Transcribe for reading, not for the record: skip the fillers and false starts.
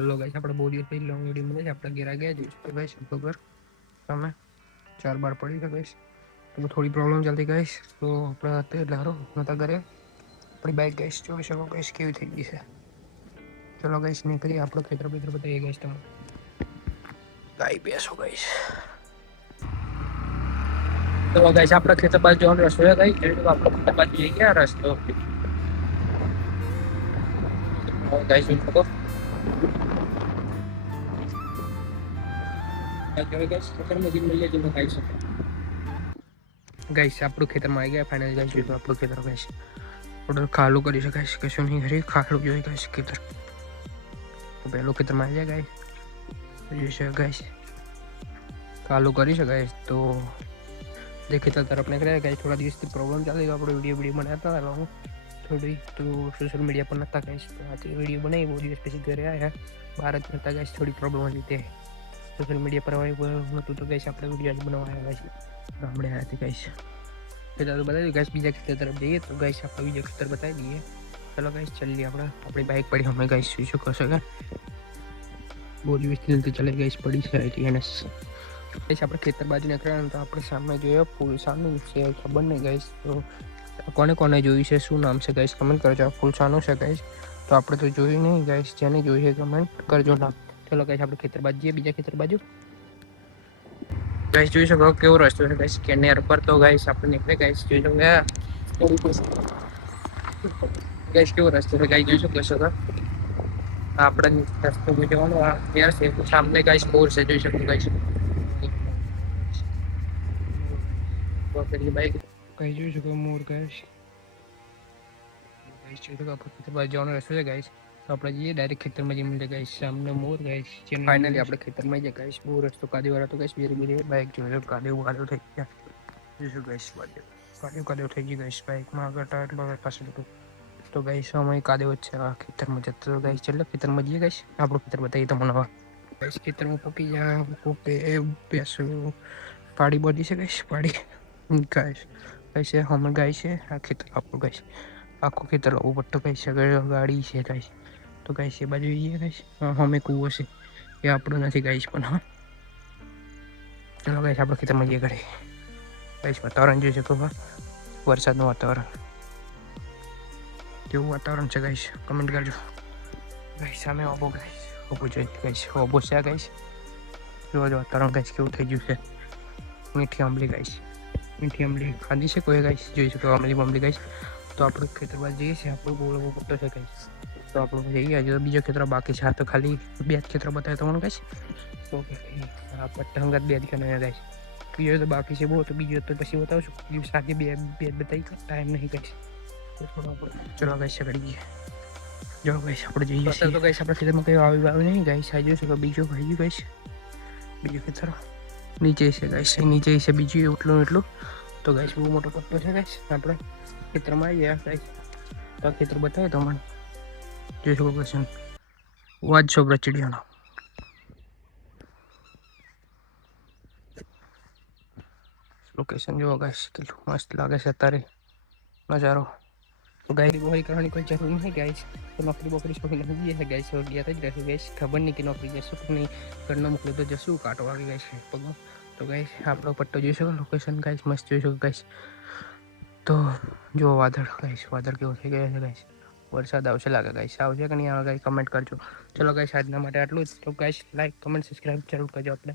Hello guys, આપણે બહુ દિવસ પહેલા લોંગ વિડીયો મળે છે. આપણે ઘેર ગયા જઈશું તો ગાઈસ ખબર તમે 4 બાર પડી છે ગાઈસ. તો થોડી પ્રોબ્લેમ ચાલતી ગાઈસ, તો આપણે અત્યારે લારો નતા ઘરે. આપણી બાઈક ગાઈસ જોઈ શકો ગાઈસ કેવી થઈ ગઈ છે. ચલો ગાઈસ નીકળીએ, આપણો ખેતર બેતર બતાવીએ ગાઈસ તમને. ગાઈ બેસો ગાઈસ. તો ગાઈસ આપણા ખેતર બાજુ જવાનો રસ્તો છે ગાઈસ. આપણે ખેતર બાજુ જઈ ગયા રસ્તો ગાઈસ જોઈ શકો. ગાઈસ આપણું ખેતરમાં આવી ગયા ફાઇનલ ગાઈસ. જોઈ આપણું ખેતર ગાઈસ ઓર્ડર ખાલું કરી શકાય, કશું નહીં હરી ખાલું જોઈ ગાઈસ ખેતર. તો પહેલું ખેતરમાં આવી જાય ગાઈસ, જોઈ શકો ગાઈસ ખાલું કરી શકાય. તો જે ખેતર તરફ નીકળ્યા ગાઈસ, થોડા દિવસથી પ્રોબ્લેમ ચાલી ગયો. આપણે વિડીયો બનાવતા હતા હું થોડી, તો સોશિયલ મીડિયા પર નહોતા ગાઈસ. તો આજે વિડીયો બનાવી, બહુ દિવસ પછી ઘરે આવ્યા, બહાર જ નહોતા ગાઈસ, થોડી પ્રોબ્લેમ હતી તે સોશિયલ મીડિયા પર નહોતું. તો ગાઈસ આપણે વિડીયો બનાવવા આવ્યા ગાઈસ, ગામડે આવ્યા હતી ગાઈસ. ખેતર તો બતાવી ગાઈસ, બીજા ખેતર તરફ જઈએ તો ગાઈસ આપણે બીજા ખેતર બતાવી દઈએ. ચલો ગાઈસ ચાલીએ. આપણી બાઇક પડી અમે ગાઈસ જોઈ શકો છો કે બહુ દિવસથી નથી ચાલે ગાઈસ, પડી છે ITNS ગાઈસ. આપણે ખેતર બાજુ નીકળ્યા તો આપણે સામે જોઈએ પુલ સાનું છે, ખબર નહીં ગાઈસ. તો કોને કોને જોયું છે, શું નામ છે ગાઈસ, કમેન્ટ કરજો. આ પુલ સાનું છે ગાઈસ, તો આપણે તો જોયું નહીં ગાઈસ. જેને જોયું છે કમેન્ટ કરજો નામ. ચલો ગાઈસ આપણે ખેતર બાજુ જઈએ, બીજા ખેતર બાજુ ગાઈસ. જોઈ શકો કેવો રસ્તો છે ગાઈસ કેનેર પર. તો ગાઈસ આપણે નીકળે ગાઈસ, જોઈ શકો ગાઈસ કેવો રસ્તો છે ગાઈસ, જોઈ શકો છો. આપણે રસ્તો જવાનો આ યાર છે, સામે ગાઈસ મોર છે, જોઈ શકો ગાઈસ. બાઈક ગાઈસ જોઈ શકો મોર ગાઈસ. ગાઈસ જોઈ શકો આપણે ખેતર બાજુ જવાનો રસ્તો છે ગાઈસ. તો આપણે જઈએ ડાયરેક્ટ ખેતરમાં જઈ મળીએ ગાઈસ. સામને મોર ગાઈસ. ફાઇનલી આપણે ખેતરમાં જઈએ ગાઈસ. બહુ રસ્તો કાદેવાળો તો ગાઈસ, બેરી બાઈક જોઈ કાદેવ થઈ ગયા. જોઈશું ગાઈસ કાદેવ થઈ ગઈ ગાઈસ. બાઈકમાં આગળ ટાયર બગર પાછળ હતું. તો ગાઈસ અમે કાદેવ જ છે આ ખેતરમાં જતો ગાઈસ. ચાલો ખેતરમાં જઈએ ગાઈસ, આપણું ખેતર બતાવીએ તમને. ગાઈસ ખેતરમાં પોકી જા પોકે બેસું પાડી બધી છે ગાઈસ. પાડી ગાઈસ ગાઈસ હમણાં ગાય છે. આ ખેતર આપણું ગાઈસ, આખું ખેતર ઉપર તો ગાઈસ ગાડી છે ગાઈસ. તો ગાઈસ એ બાજુ જઈએ ગાઈસ. અમે કૂવો છે એ આપણું નથી ગાઈસ, પણ હા ચલો ગાઈસ આપણે ખેતરમાં જઈએ ઘરે ગાઈસ. વાતાવરણ જોઈ શકો, વરસાદનું વાતાવરણ. કેવું વાતાવરણ છે ગાઈસ, કમેન્ટ કરજો ગાઈસ. સામે ઓબો ગાઈસ, ઓબો જોઈ ગાઈસ, ઓબો છે ગાઈસ. જો વાતાવરણ ગાઈસ કેવું થઈ ગયું છે. મીઠી આંબલી ગાઈસ, મીઠી આંબલી ખાધી છે કોઈ ગાઈસ, જોઈ શકો આંબલી બાંબલી ગાઈસ. તો આપણે ખેતર બાજુ જઈએ છીએ. આપણું બહુ મોટો છે ગાઈસ. તો આપણે જઈએ આજે બીજો ખેતર બાકી છે. આ તો ખાલી 2 ખેતરો બતાવે તમને ગાઈસ. તો આ પટ્ટા હંગાત 2 ખેતર ગાઈસ. બીજો તો બાકી છે બહુ, તો બીજો તો પછી બતાવશું. બીજું સાથે બે બતાવી ટાઈમ નહીં ગાઈસ. ચલો ગાઈસ કરી દઈએ. જો ગાઈસ આપણે જઈએ છીએ. તો ગાઈસ આપણે ખેતરમાં કઈ આવી નહીં ગાઈસ. આ જોઈશું કે બીજો ભાઈ ગાઈસ, બીજો ખેતર નીચે છે ગાઈસ. નીચે છે બીજું એટલું. તો ગાઈસ બહુ મોટો પટ્ટો છે ગાઈસ. આપણે ખેતરમાં આવી ગયા ગાઈસ. તો ખેતર બતાવે તો મને જોઈ શકો ક્વેશ્ચન વાજ છોકરા ચીડિયાનો લોકેશન જોવો ગાઈસ, કેટલું મસ્ત લાગે છે અત્યારે નજારો. તો ગાઈસ બોરી કરવાની કોઈ જરૂર નહીં ગાઈસ. તો નોકરી બોકરી છોડીને જઈએ છે ગાઈસ. ગયા જ રહેશું ગાઈસ. ખબર નહીં કે નોકરી જશું કે નહીં, ઘરનો મોકલે તો જશું કાંટો વાગે ગાઈસ પગમાં. તો ગાઈસ આપણો પટ્ટો જોઈ શકો, લોકેશન ગાઈસ મસ્ત જોઈ શકો ગાઈસ. તો જો વાદળ ગાઈસ, વાદળ કેવો થઈ ગયા છે ગાઈસ. વરસાદ આવશે લાગે ગાઈસ. આવશે કે નહીં આવે ગાઈસ કમેન્ટ કરજો. ચલો ગાઈસ આજના માટે આટલું જ. તો ગાઈસ લાઈક કમેન્ટ સબસ્ક્રાઈબ જરૂર કરજો આપણે.